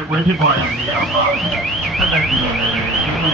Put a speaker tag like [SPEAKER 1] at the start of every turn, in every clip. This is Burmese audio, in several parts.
[SPEAKER 1] တိုက်ပွဲဖြစ်ပွားရတဲ့နေရာမှာဆက်လက်ပြီးတော့လည်းဒီလို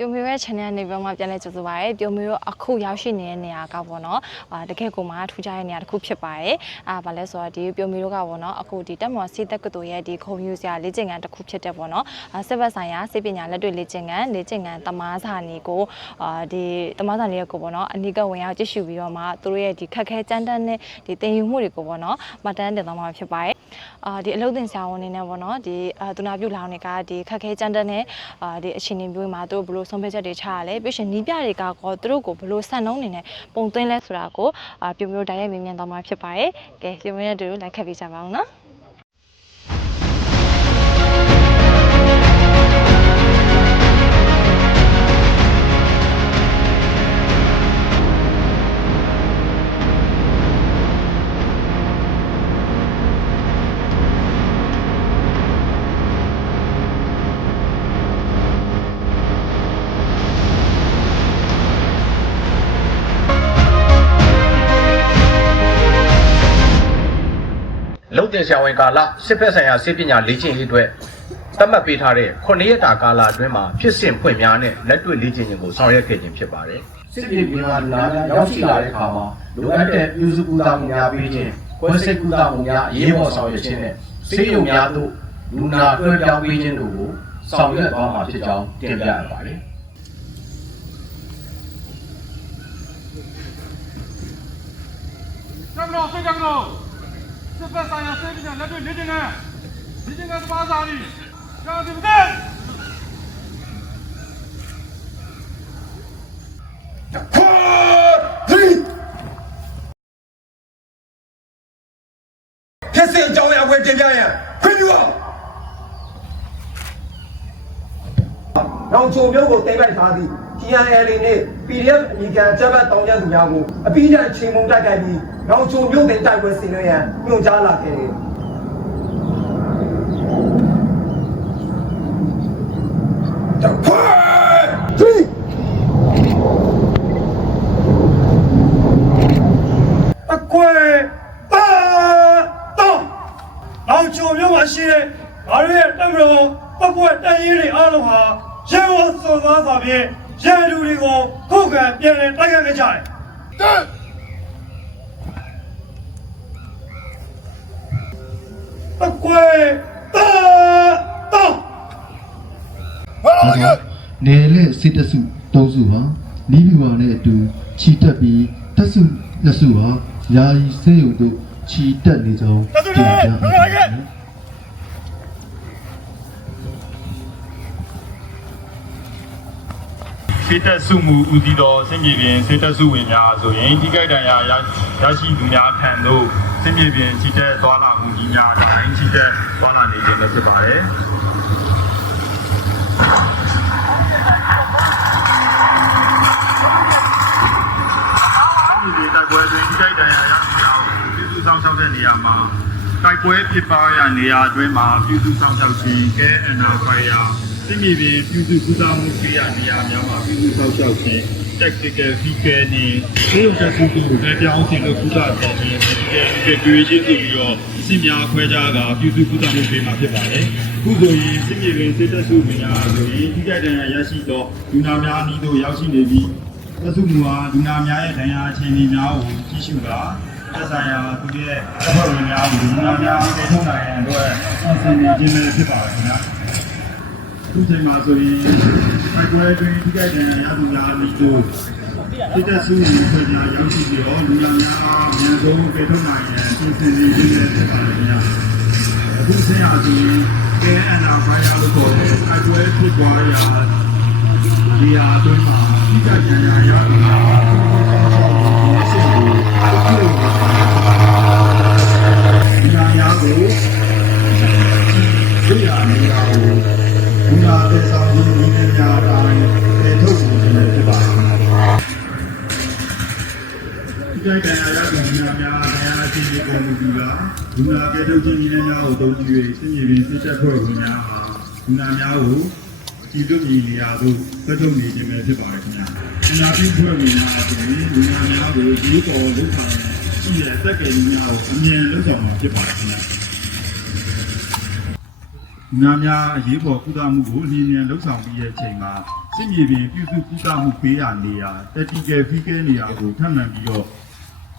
[SPEAKER 1] ပါတယ်
[SPEAKER 2] ဟုတ်ကဲ့ဟုတ်ကဲ့
[SPEAKER 3] ပြိုမျိုးရဲ့ channel နေပြီးတော့မှပြန်လဲကြိုဆိုပါရစေပြိုမျိုးအခုရောက်ရှိနေတဲ့နေရာကပေါ့နော်အာတကယ်ကိုမှထူးခြားတဲ့နေရာတစ်ခုဖြစ်ပါတယ်အာဗာလဲဆိုတော့ဒီပြိုမျိုးကပေါ့နော်အခုဒီတက်မော်စီတက်ကတူရဲ့ဒီခုံယူစရာလေ့ကျင့်ခန်းတစ်ခုဖြစ်တဲ့ပေါ့နော်အာစစ်ဘက်ဆိုင်ရာစိတ်ပညာလက်တွေ့လေ့ကျင့်ခန်းလေ့ကျင့်ခန်းတမားစာနေကိုအာဒီတမားစာနေကိုပေါ့နော်အနိကဝင်ရောက်ကြည့်ရှုပြီးတော့မှသူတို့ရဲ့ဒီခက်ခဲကြမ်းတမ်းတဲ့ဒီသင်ယူမှုတွေကိုပေါ့နော်မှတ်တမ်းတင်သွားမှာဖြစ်ပါတယ်အာဒီအလုပ်သင်ဆရာဝန်နေနဲ့ပေါ့နော်ဒီအာသူနာပြုလောင်တွေကဒီခက်ခဲကြမ်းတမ်းတဲ့အာဒီအချိန်တွေမျိုးမှာသူတို့ဘယ်လိုဆုံးဖြတ်ချက်တွေချရလဲပြီးရှင်နီးပြတွေကကောသူတို့ကိုဘယ်လိုဆန်နှုံးနေနဲ့ပုံသွင်းလဲဆိုတာကိုအာပြုံမျိုးတိုင်းရိုက်မြင်မြန်သွားမှာဖြစ်ပါတယ်ကဲပြုံမျိုးနဲ့အတူတူလိုက်ခတ်ပေးကြပါအောင်နော်
[SPEAKER 4] လုံတင်ဆရာဝန်ကာလစစ်ဖက်ဆိုင်ရာစစ်ပညာလေ့ကျင့်ရေးအတွက်သတ်မှတ်ပေးထားတဲ့9ရက်တာကာလအတွင်းမှာဖြစ်စဉ်ဖွင့်များနဲ့လက်တွေ့လေ့ကျင့်ခြင်းကိုဆောင်ရွက်ခဲ့ခြင်းဖြစ်ပါတယ်
[SPEAKER 5] စစ်ပြေပြည်မှာလာရောက်ရှိလာတဲ့အခါမှာလိုအပ်တဲ့ပြုစုကူတာမှုများပေးခြင်း၊ကွယ်စိတ်ကူတာမှုများအရေးပေါ်ဆောင်ရွက်ခြင်းနဲ့ဆေးရုံများသို့လူနာတွဲပြောင်းပေးခြင်းတို့ကိုဆောင်ရွက်သွားမှာဖြစ်ကြောင်းတင်ပြရပါတယ်။
[SPEAKER 1] ကျွန်တော်စိ တ်ကြောင့်တော့စစ်ပတ်ဆိုင်ရာစိတ်ပညာလက်တွေ့လေ့ကျင့်ခန်းလေ့ကျင့်ခန်းသဘာဝစာရီကျောင်းစီမတဲ့
[SPEAKER 6] ဖြစ်စဉ်အကြောင်းအရာဝယ်တင်ပြရန်ခွင့်ပြုအောင်
[SPEAKER 7] နောင်ချုံမျိုးကိုတိမ့်ပိုက်ထားသည့် TNL နဲ့ PDF အမိကန်ချက်ဘတ်တောင်းကျသူများကိုအပိဓာချိန်မုံတိုက်ခိုက်ပြီးနောင်ချုံမျိုးတင်တိုက်ပွဲဆင်နွှဲရန်ညွှန်ကြားလာခဲ့တယ်။
[SPEAKER 6] တခွဲသီ
[SPEAKER 1] အကွယ်ပါတော့အောင်ချုံမျိုးမှာရှိတဲ့ငါတို့ရဲ့တမတော်ပကွက်တန်ရေးတွေအားလုံးဟာရဲဝစောသားစွာဖြင့်ရဲလူတွေကိုခုခံပြန်လည်တို က်ခိုက်ခဲ့ကြတယ်
[SPEAKER 6] တက်
[SPEAKER 1] အကွယ်ပါတော့
[SPEAKER 6] ဘာလို့လဲ
[SPEAKER 8] နယ်လက်စစ်တစုသုံးစုဟာနီးပြူပါနဲ့အတူခြိတက်ပြီးတက်စုနှစ်စုဟာယာယီစေယုံတို့ခြိတက်နေကြောင်းတင်ပြအပ် ပါတယ်
[SPEAKER 1] စေတစုမှုဦးစီးတော်စင်ပြေပြင်စေတစုဝင်များဆိုရင်ဒီကိတ္တရာရရရှိသူများထံသို့စင်ပြေပြင်ခြိတက်သွားလာမှုကြီးများတိုင်းခြိတက်သွားလာနေခြင်းလည်းဖြစ်ပါတယ်ဒီတိုက်ပွဲတွင်ဒီကိတ္တရာရရှိအောင်ပြုစုဆောင်ရှောက်တဲ့နေရာမှာတိုက်ပွဲဖြစ်ပွားရနေရာအတွင်းမှာပြုစုဆောင်ရှောက်ခြင်းကဲအနာဖိုင်ယာ စင်ပြေပြင်ပြုစုကုသမှုပေးရနေရာများမှာပြုစုဆောင်ရှောက်ခြင်း tactical vehicle နဲ့ဒီလိုတက်စုကိုလည်းပြောင်းခြင်းလို့ကုသခြင်းနဲ့ဒီတွေ့ချင်းဆိုပြီးတော့အစီများခွဲခြားကပြုစုကုသမှုပေးမှာဖြစ်ပါတယ်။အခုဆိုရင်စစ်မြေပြင်စစ်တပ်စုများဆိုရင်ဒီကတည်းကရရှိသောလူနာများအနည်းတို့ရောက်ရှိနေပြီးတပ်စုမှာလူနာများရဲ့ဒဏ်ရာအခြေအနေများကိုကြည့်ရှုတာသက်ဆိုင်ရာသူရဲ့အဖွဲ့ဝင်များကိုလူနာများကိုထုတ်နိုင်ရန်အတွက်အစီအစဉ်ခြင်းလည်းဖြစ်ပါတယ်ခင်ဗျာ။အ ခုချိန်မှာဆိုရင်ဖိုက်ပွဲတွင်ဒီကတည်းကရသူများပြီးတော့တိတက်စုကိုဖွင့်ပြရောက်ရှိပြီးတော့လူရများအများဆုံးပြေထုတ်နိုင်ရန်ပြင်ဆင်နေခြင်းလည်းဖြစ်ပါတယ်ခင်ဗျာအခုချိန်အားဆိုရင်ကဲအနာဖိုင်ယာလို့ခေါ်တဲ့ဖိုက်ပွဲဖြစ်ပွားရာဒီဟာအတွင်းမှာဒီကတည်းကရသူများရှိကိုဒီနာများကို ဒီမှာအသက်ဆောင်မှုနည်းနည်းများအတိုင်းတည်ထုတ်မှုတွေဖြစ်ပါတယ်။ဒီကံအရာကများများအများအချင်းတွေကုန်ပြီကဒီမှာကဲထုတ်ခြင်းနည်းများကိုတုံ့ပြန်၍စစ်မြေပြင်စစ်ချက်ဖွဲ့ဝင်များဟာဒီနာများကိုကြည်လွတ်မြည်နေရာသို့သက်ထုတ်နေခြင်းပဲဖြစ်ပါတယ်ခင်ဗျာ။ဒီနာပြည့်ဖွဲ့ဝင်များအပြင်ဒီနာများကိုဒီတော်လုပ်ဆောင်ရှိတဲ့အသက်ကြီးများကိုအမြင်လုပ်ဆောင်မှာဖြစ်ပါတယ်ခင်ဗျာ။ နာများအရေးပေါ်ကုသမှုကိုအနည်းငယ်လှုပ်ဆောင်ပြီးတဲ့အချိန်မှာစစ်မြေပြင်ပြုစုကုသမှုပေးရနေရာ tactical feature နေရာကိုထပ်မံပြီးတော့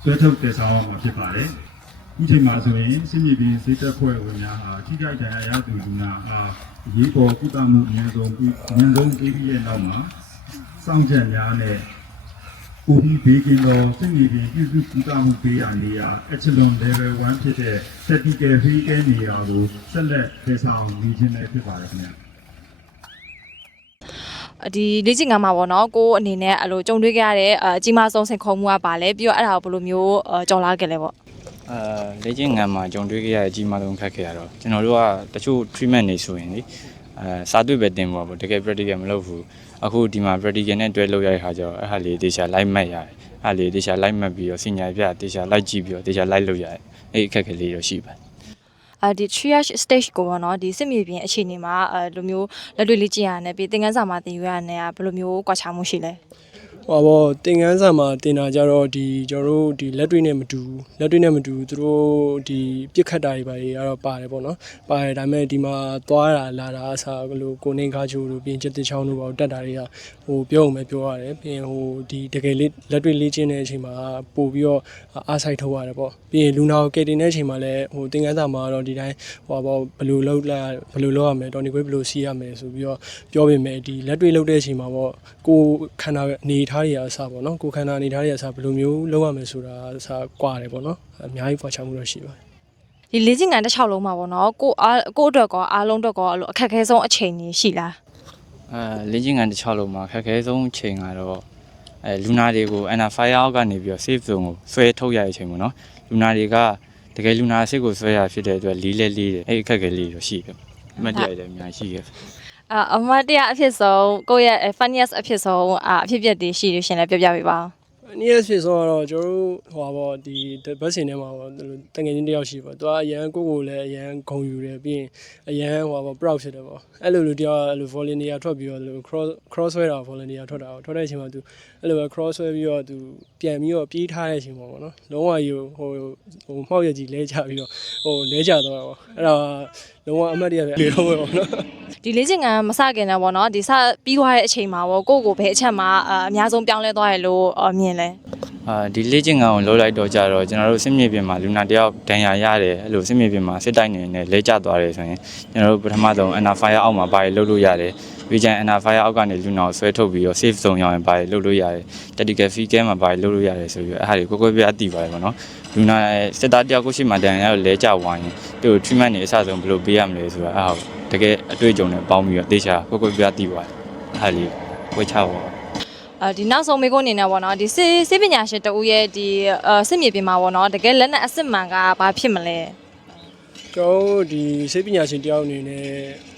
[SPEAKER 1] ဆွဲထုတ်တည်ဆောင်ရမှာဖြစ်ပါတယ်။ဒီချိန်မှာဆိုရင်စစ်မြေပြင်စေတက်ဖွဲ့ဝင်များဟာထိခိုက်ဒဏ်ရာရသူလူနာအားအရေးပေါ်ကုသမှုအများဆုံးပြီးအများဆုံးပေးပြီးတဲ့နောက်မှာစောင့်ကြက်များနဲ့ ကိုဒီဘေကင်တော်စစ်မြေပြင်ပြုစုကုသမှုပေးရနေရာ echelon level 1ဖြစ်တဲ့ tactical feature နေရာကိုဆက်လက်တည်ဆောင်နေခြင်းပဲဖြစ်ပါတယ်ခင်ဗျာ။
[SPEAKER 3] ဒီလေ့ကျင့်ခန်းမှာပေါ့နော်ကိုအနေနဲ့အဲ့လိုကြုံတွေ့ခဲ့ရတဲ့အကြီးမားဆုံးစိန်ခေါ်မှုကပါလဲပြီးတော့အဲ့ဒါကိုဘယ်လိုမျိုးအကြော်လာခဲ့လဲပေါ့
[SPEAKER 2] အာလေ့ကျင့်ငန်းမှာကြုံတွေ့ခဲ့ရတဲ့အကြီးမားဆုံးခက်ခဲရတော့ကျွန်တော်တို့ကတချို့ treatment တွေဆိုရင်လေ အဲစာတွေ့ပဲတင်ပါပေါ့တကယ် practical မလုပ်ဘူးအခုဒီမှာ practical နဲ့တွဲလုပ်ရတဲ့ခါကျတော့အဲ့ဟာလေးတေချာ live မှတ်ရတယ်အဲ့ဟာလေးတေချာ live မှတ်ပြီးတော့စင်ညာပြတေချာ live ကြည့်ပြီးတော့တေချာ live လုပ်ရတယ်အဲ့ဒီအခက်အခဲလေးတော့ရှိပါတယ်
[SPEAKER 3] အာဒီ triage stage ကိုပေါ့နော်ဒီစစ်မြေပြင်အခြေအနေမှာအဲလိုမျိုးလက်တွေ့လေ့ကျင့်ရတဲ့ပြီးသင်ခန်းစာမှာသင်ယူရတဲ့ကဘယ်လိုမျိုးကွာခြားမှုရှိလဲ
[SPEAKER 9] ဟောဘောသင်ခန်းစာမှာတင်တာကြတော့ဒီကျွန်တော်တို့ဒီလက်တွေ့နဲ့မတူဘူးလက်တွေ့နဲ့မတူဘူးသူတို့ဒီပြစ်ခတ်တာတွေပါတွေကတော့ပါတယ်ပေါ့နော်ပါတယ်ဒါပေမဲ့ဒီမှာသွားတာလာတာအစားကလို့ကိုနေခါချိုတို့ပြင်ချက်တစ်ချောင်းတို့ပေါ့တက်တာတွေကဟိုပြောအောင်ပဲပြောရတယ်ပြီးရင်ဟိုဒီတကယ်လေးလက်တွေ့လေ့ကျင့်တဲ့အချိန်မှာပို့ပြီးတော့အားဆိုင်ထုတ်ရတယ်ပေါ့ပြီးရင်လူနာကိုကယ်တင်တဲ့အချိန်မှာလည်းဟိုသင်ခန်းစာမှာတော့ဒီတိုင်းဟိုဘောဘယ်လိုလုပ်လိုက်ဘယ်လိုလုပ်ရမလဲတော်နေခွေးဘယ်လိုစီးရမလဲဆိုပြီးတော့ပြောပေမဲ့ဒီလက်တွေ့လုပ်တဲ့အချိန်မှာပေါ့ကိုခန္ဓာအနေထားတွေအစားပေါ့နော်ကိုခန္ဓာအနေထားတွေအစားဘယ်လိုမျိုးလုပ်ရမလဲဆိုတာအစားကွာတယ်ပေါ့နော်အများကြီးပွားချမှုတော့ရှိပါတယ်
[SPEAKER 3] ဒီလေ့ကျင့်ခန်းတစ်လျှောက်လုံးမှာပေါ့နော်ကိုအားကိုအတွက်ကောအားလုံးအတွက်ကောအဲ့လိုအခက်အခဲဆုံးအချိန်ကြီးရှိလား
[SPEAKER 2] အဲလေ့ကျင့်ခန်းတစ်ချောင်းလုံးမှာခက်ခဲဆုံးအချိန်ကတော့အဲလူနာတွေကို ana fire out ကနေပြီးတော့ safe zone ကိုဆွဲထုတ်ရတဲ့အချိန်ပေါ့နော်လူနာတွေကတကယ်လူနာအစ်စ်ကိုဆွဲရဖြစ်တဲ့အတွက်လီးလဲလီးတယ်အဲ့ဒီအခက်အခဲလေးတော့ရှိတယ်အမှတ်တရတွေအများကြီးရှိခဲ့
[SPEAKER 3] အာအမတ်တရားအဖြစ်ဆုံးကိုယ့်ရဲ့ funniest အဖြစ်ဆုံးအာအဖြစ်အပျက်တွေရှိလို့ရှရင်လည်းပြောပြပေးပါဦး
[SPEAKER 9] အနည်းဖြစ်ဆုံးကတော့ကျွန်တော်တို့ဟိုပါပေါ့ဒီဘတ်စင်ထဲမှာပေါ့တငယ်ချင်းတယောက်ရှိပေါ့သူကအရန်ကိုကိုလည်းအရန်ဂုံယူတယ်ပြီးရင်အရန်ဟိုပါပေါ့ proud ဖြစ်တယ်ပေါ့အဲ့လိုလူတယောက်အဲ့လို volunteer ထွက်ပြီးတော့ cross cross ဆွဲတာ volunteer ထွက်တာပေါ့ထွက်တဲ့အချိန်မှာသူအဲ့လိုပဲ cross ဆွဲပြီးတော့သူပြန်ပြီးတော့ပြေးထားတဲ့အချိန်မှာပေါ့နော်လုံးဝယူဟိုဟိုမှောက်ရကြီးလဲချပြီးတော့ဟိုလဲချသွားတာပေါ့အဲ့ဒါလုံးဝအမှတ်တရပဲလေတော့ပေါ့နော်
[SPEAKER 3] ဒီလေ့ကျင့်ခန်းမစခင်တော့ဗောနော်ဒီစပြီးသွားတဲ့အချိန်မှာဗောကိုယ့်ကိုယ်ဘယ်အချက်မှာအာအများဆုံးပြောင်းလဲသွားရလို့အမြင်လဲ
[SPEAKER 2] အာဒီလေ့ကျင့်ခန်းကိုလုပ်လိုက်တော့ကြတော့ကျွန်တော်တို့စစ်မြေပြင်မှာလူနာတယောက်ဒဏ်ရာရတယ်အဲ့လိုစစ်မြေပြင်မှာစစ်တိုက်နေနေလဲကျသွားတယ်ဆိုရင်ကျွန်တော်တို့ပထမဆုံး ana fire အောက်မှာဘာတွေလုပ်လို့ရတယ်ပြီးကြရင် ana fire အောက်ကနေလူနာကိုဆွဲထုတ်ပြီးတော့ safe zone ရောက်ရင်ဘာတွေလုပ်လို့ရတယ် tactical fee care မှာဘာတွေလုပ်လို့ရတယ်ဆိုပြီးတော့အဲ့ဟာတွေကိုကိုယ်ကိုယ်ပြအသိပါတယ်ပေါ့နော် လူနာရဲ့စစ်သားတယောက်ကိုရှိမှဒဏ်ရာရလို့လဲကျဝိုင်းရင်သူ့ကို treatment တွေအစဆုံးဘယ်လိုပေးရမလဲဆိုတာအဲ့ဟာကိုတကယ်အတွေ့အကြုံနဲ့ပေါင်းပြီးတော့တေချာကိုယ်ကိုယ်ပြအသိပါတယ်အဲ့ဟာလေးဝေချပါ
[SPEAKER 3] အာဒီနောက်ဆုံးမေးခွန်းအနေနဲ့ဗောနော်ဒီစစ်စစ်ပညာရှင်တဦးရဲ့ဒီအာစစ်မြေပြင်မှာဗောနော်တကယ်လက်နက်အစစ်မှန်ကဘာဖြစ်မလဲ
[SPEAKER 9] ကျွန်တော်တို့ဒီစေပညာရှင်တယောက်အနေနဲ့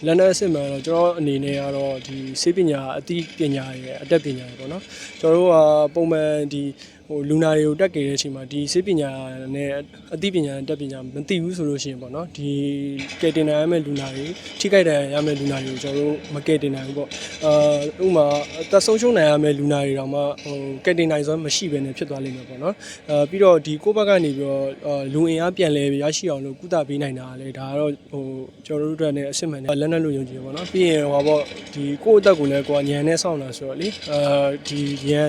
[SPEAKER 9] လက်နက်အစစ်မှန်တော့ကျွန်တော်အနေနဲ့ကတော့ဒီစေပညာအသိပညာရဲ့အတတ်ပညာရဲ့ပေါ့နော်ကျွန်တော်တို့ကပုံမှန်ဒီ ဟိုလူနာတွေကိုတက်ကြတဲ့အချိန်မှာဒီစေပညာနဲ့အသိပညာနဲ့တက်ပညာမသိဘူးဆိုလို့ရှိရင်ပေါ့နော်ဒီကယ်တင်နိုင်ရမယ့်လူနာတွေထိခိုက်တယ်ရမယ့်လူနာတွေကိုကျွန်တော်တို့မကယ်တင်နိုင်ဘူးပေါ့အာဥပမာအသက်ဆုံးရှုံးနိုင်ရမယ့်လူနာတွေတောင်မှဟိုကယ်တင်နိုင်စွမ်းမရှိဘဲနဲ့ဖြစ်သွားလိမ့်မယ်ပေါ့နော်အာပြီးတော့ဒီကိုယ့်ဘက်ကနေပြီးတော့အာလူအင်အားပြန်လဲရရှိအောင်လို့ကုသပေးနိုင်တာလေဒါကတော့ဟိုကျွန်တော်တို့အတွက်နဲ့အစစ်မှန်နဲ့လက်နက်လို့ယုံကြည်ပါတော့ပြီးရင်ဟောပေါ့ဒီကိုယ့်အသက်ကိုလည်းကိုယ်ညံနဲ့စောင့်လာဆိုတော့လေအာဒီညံ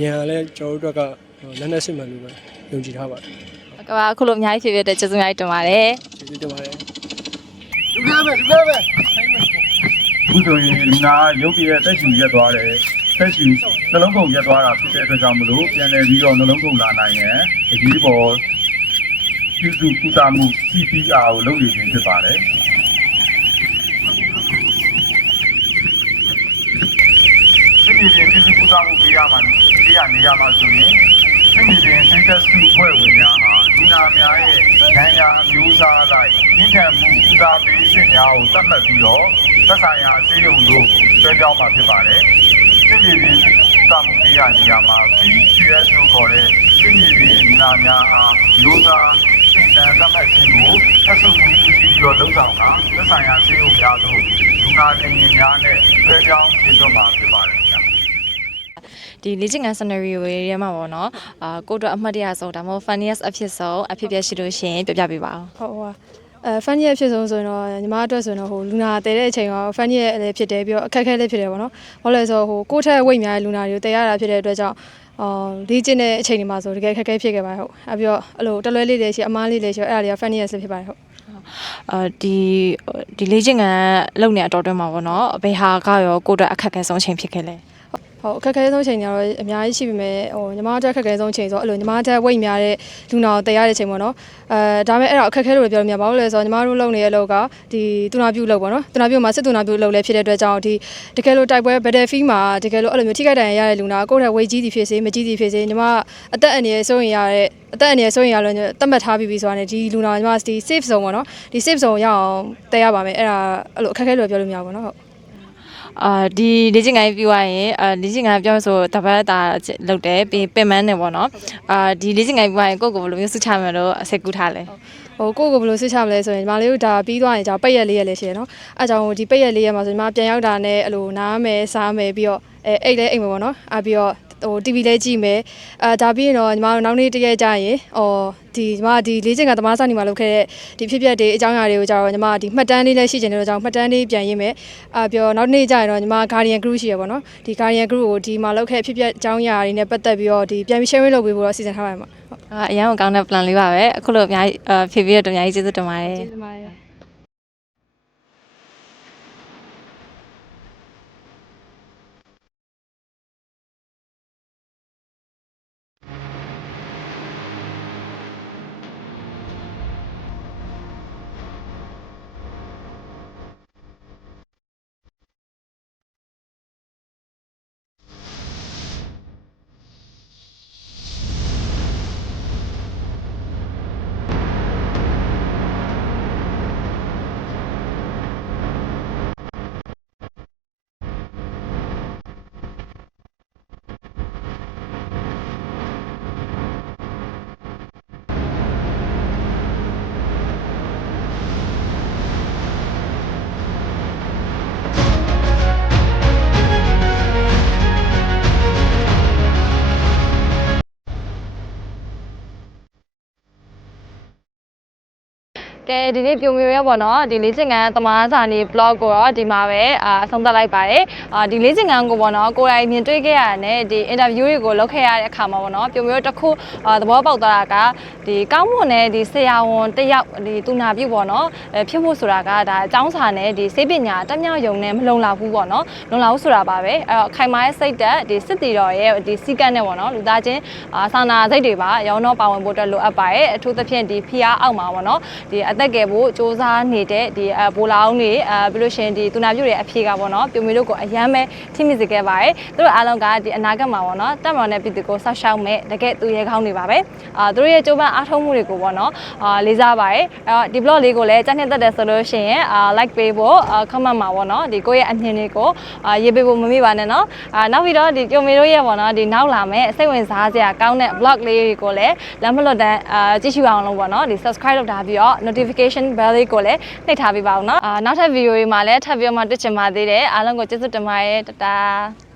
[SPEAKER 9] ညံကလည်းကျွန်တော်တို့အတွက်က လက်နက်စစ်မှန်လို့ပဲယုံကြည်ထားပါတယ်
[SPEAKER 3] ကဘာအခုလိုအများကြီးဖြစ်ဖြစ်တဲ့ကျေးဇူးအများကြီးတင်ပါတယ်
[SPEAKER 9] ကျေးဇူးတင်ပါတယ်
[SPEAKER 1] အခုဆိုရင်လူနာရုပ်ပြည့်တက်ရှူရက်သွားတယ်တက်ရှူနှလုံးကုန်ရက်သွားတာဖြစ်တဲ့အတွက်ကြောင့်မလို့ပြန်လည်ပြီးတော့နှလုံးကုန်လာနိုင်ရင်အရေးပေါ်ပြုစုကုသမှု CPR ကိုလုပ်ရခြင်းဖြစ်ပါတယ်စစ်မြေ ပြင်ပြုစုကုသမှုပေးရမှာပေးရနေရမှာဆိုရင်စစ်မြေပြင်စိတ်သက်စုဖွဲ့ဝင်များဟာလူနာများရဲ့ဒဏ်ရာအမျိုးအစားအလိုက်ပြင်းထန်မှုကုသပေးစစ်များကိုသတ်မှတ်ပြီးတော့သက်ဆိုင်ရာအစည်းအရုံးတို့ဆွဲပြောင်းမှာဖြစ်ပါတယ်စစ်မြေပြင်သမှုပေးရနေရမှာ CPS လို့ခေါ်တဲ့ပြည်ပြည်ပြည်နာများအားမျိုးသားစိတ်ဓာတ်သတ်မှတ်ခြင်းကိုဆက်စုပ်မှုပြုပြီးတော့လုပ်ဆောင်တာသက်ဆိုင်ရာစေုံများသို့လူနာတင်ရင်များနဲ့ဆွဲပြောင်းပြင်သွင်းမှာဖြစ်ပါတယ်ခင်ဗျာ
[SPEAKER 3] ဒီလေ့ကျင့်ခန်း scenario တွေထဲမှာပေါ့နော်အာကိုယ့်အတွက်အမှတ်တရဆုံးဒါမှမဟုတ် funniest အဖြစ်ဆုံးအဖြစ်ပြက်ရှိလို့ရှိရင်ပြပြပေးပါဦး
[SPEAKER 10] ဟုတ်ဟိုအဲ fan ရဲ့ဖြစ်ဆုံးဆိုရင်တော့ညီမအတွက်ဆိုရင်တော့ဟိုလူနာတည်တဲ့အချိန်က fan ရဲ့လည်းဖြစ်တယ်ပြီးတော့အခက်အခဲလည်းဖြစ်တယ်ပေါ့နော်။ဘာလို့လဲဆိုတော့ဟိုကိုယ့်ထက်ဝိတ်များတဲ့လူနာတွေကိုတည်ရတာဖြစ်တဲ့အတွက်ကြောင့်အော်လေ့ကျင့်တဲ့အချိန်တွေမှာဆိုတကယ်အခက်အခဲဖြစ်ခဲ့ပါတယ်ဟုတ်။အဲပြီးတော့အဲ့လိုတလွဲလေးတွေရှိအမားလေးတွေရှိအဲ့ဒါတွေက fan ရဲ့ဆက်ဖြစ်ပါတယ်ဟုတ်
[SPEAKER 3] အာဒီဒီလေ့ကျင့်ခန်းလုပ်နေတဲ့အတော်တွင်းမှာပေါ့နော်ဘယ်ဟာကရောကိုယ့်အတွက်အခက်အခဲဆုံးအချိန်ဖြစ်ခဲ့လဲ
[SPEAKER 10] ဟုတ်အခက်အခဲဆုံးချိန်တွေကတော့အများကြီးရှိပြီမဲ့ဟိုညီမအတွက်အခက်အခဲဆုံးချိန်ဆိုတော့အဲ့လိုညီမအတွက်ဝိတ်များတဲ့လူနာကိုတည်ရတဲ့ချိန်ပေါ့နော်အဲဒါပေမဲ့အဲ့တော့အခက်အခဲလို့ပြောလို့မရပါဘူးလေဆိုတော့ညီမတို့လုပ်နေတဲ့အလုပ်ကဒီတူနာပြုလုပ်ပေါ့နော်တူနာပြုမှာစစ်တူနာပြုလုပ်လည်းဖြစ်တဲ့အတွက်ကြောင့်ဒီတကယ်လို့တိုက်ပွဲ battlefield မှာတကယ်လို့အဲ့လိုမျိုးထိခိုက်ဒဏ်ရာရတဲ့လူနာကိုယ့်ရဲ့ဝိတ်ကြီးသည်ဖြစ်စေမကြီးသည်ဖြစ်စေညီမအသက်အန္တရာယ်စိုးရင်ရတဲ့အသက်အန္တရာယ်စိုးရင်ရလို့တတ်မှတ်ထားပြီးပြီဆိုတာနဲ့ဒီလူနာညီမဒီ safe zone ပေါ့နော်ဒီ safe zone ရအောင်တည်ရပါမယ်အဲ့ဒါအဲ့လိုအခက်အခဲလို့ပြောလို့မရပါဘူးနော်ဟုတ်
[SPEAKER 3] အာဒီလေ့ကျင့်ခန်းပြီးသွားရင်အာလေ့ကျင့်ခန်းပြောဆိုတပတ်တာလုပ်တယ်ပြီးပင်မနဲ့ပေါ့နော်အာဒီလေ့ကျင့်ခန်းပြီးသွားရင်ကိုယ့်ကိုယ်ဘယ်လိုမျိုးစုချမယ်လို့အဆက်ကူထားလဲ
[SPEAKER 10] ဟိုကိုယ့်ကိုယ်ဘယ်လိုစစ်ချမလဲဆိုရင်ညီမလေးတို့ဒါပြီးသွားရင်じゃပိတ်ရက်လေးရက်လေးရှိရနော်အဲကြောင့်ဒီပိတ်ရက်လေးရက်မှာဆိုညီမပြန်ရောက်တာနဲ့အဲ့လိုနားမယ်စားမယ်ပြီးတော့အဲအိတ်လဲအိတ်မယ်ပေါ့နော်အဲပြီးတော့ ဟို TV လဲကြည့်မယ်အဲဒါပြီးရင်တော့ညီမတို့နောက်နေ့တစ်ရက်ကြာရင်ဟောဒီညီမဒီလေးချင်ကသမားစာနေမှာလုပ်ခဲ့တဲ့ဒီဖြစ်ပျက်တွေအကြောင်းအရာတွေကိုကြာတော့ညီမဒီမှတ်တမ်းလေးလဲရှိချင်တဲ့ကြောင့်မှတ်တမ်းလေးပြန်ရေးမယ်အဲပြီးတော့နောက်နေ့ကြာရင်တော့ညီမ Guardian Group ရှိရပေါ့နော်ဒီ Guardian Group ကိုဒီမှာလုပ်ခဲ့ဖြစ်ပျက်အကြောင်းအရာတွေနဲ့ပတ်သက်ပြီးတော့ဒီပြန်ပြီး sharing လုပ်ပေးဖို့တော့စီစဉ်ထားပါတယ်မှာဟုတ်
[SPEAKER 3] အာအရန်ကိုကောင်းတဲ့ plan လေးပါပဲအခုလိုအများကြီးအာဖြည့်ပြီးတော့အများကြီးကျေးဇူးတင်ပါတယ်
[SPEAKER 10] ကျေးဇူးပါတယ်
[SPEAKER 3] ကဲဒီနေ့ပြုံမျိုးရပေါ့နော်ဒီလေးချင်ကန်သမားစာနေ blog ကိုတော့ဒီမှာပဲအာအဆုံးသတ်လိုက်ပါတယ်အာဒီလေးချင်ကန်ကိုပေါ့နော်ကိုယ်တိုင်မြင်တွေ့ခဲ့ရတဲ့နဲ့ဒီ interview တွေကိုလုပ်ခဲ့ရတဲ့အခါမှာပေါ့နော်ပြုံမျိုးတစ်ခုအာသဘောပေါက်သွားတာကဒီကောင်းမွန်တဲ့ဒီဆရာဝန်တစ်ယောက်ဒီသူနာပြုပေါ့နော်အဲဖြစ်ဖို့ဆိုတာကဒါအကြောင်းစာနဲ့ဒီစိတ်ပညာတက်မြောက်ယုံနဲ့မလုံလောက်ဘူးပေါ့နော်လုံလောက်ဘူးဆိုတာပါပဲအဲ့တော့ခိုင်မာရဲ့စိတ်တက်ဒီစစ်တီတော်ရဲ့ဒီစီကတ်နဲ့ပေါ့နော်လူသားချင်းအာစာနာစိတ်တွေပါရောင်းတော့ပါဝင်ဖို့အတွက်လိုအပ်ပါတယ်အထူးသဖြင့်ဒီဖီအားအောက်မှာပေါ့နော်ဒီအသက်ကယ်ဖို့စ조사နေတဲ့ဒီအဘိုလာအောင်တွေအဲပြီးလို့ရှိရင်ဒီသူနာပြုတွေအဖြေကပေါ့နော်ပြုံမီတို့ကိုအရန်ပဲထိမိစေခဲ့ပါတယ်သူတို့အားလုံးကဒီအနာဂတ်မှာပေါ့နော်တက်မော်နဲ့ပြည်သူကိုဆောက်ရှောက်မဲ့တကယ်သူရဲကောင်းတွေပါပဲအာသူတို့ရဲ့ကြိုးပမ်းအားထုတ်မှုတွေကိုပေါ့နော်အာလေးစားပါတယ်အဲ့တော့ဒီ blog လေးကိုလည်းကြားနှစ်သက်တယ်ဆိုလို့ရှိရင်အာ like ပေးဖို့အာ comment မှာပေါ့နော်ဒီကိုယ့်ရဲ့အမြင်တွေကိုအာရေးပေးဖို့မမေ့ပါနဲ့နော်အာနောက်ပြီးတော့ဒီပြုံမီတို့ရဲ့ပေါ့နော်ဒီနောက်လာမဲ့စိတ်ဝင်စားစရာကောင်းတဲ့ blog လေးတွေကိုလည်းလက်မလွတ်တမ်းအာကြည့်ရှုအောင်လို့ပေါ့နော်ဒီ subscribe လုပ်ထားပြီးတော့ notification bell လေးကိုလည်းနှိပ်ထားပေးပါဦးနော်အာနောက်ထပ် video တွေမှာလည်းထပ်ပြီးတော့မှတွေ့ချင်ပါသေးတယ်အားလုံးကိုကျေးဇူးတင်ပါတယ်တတား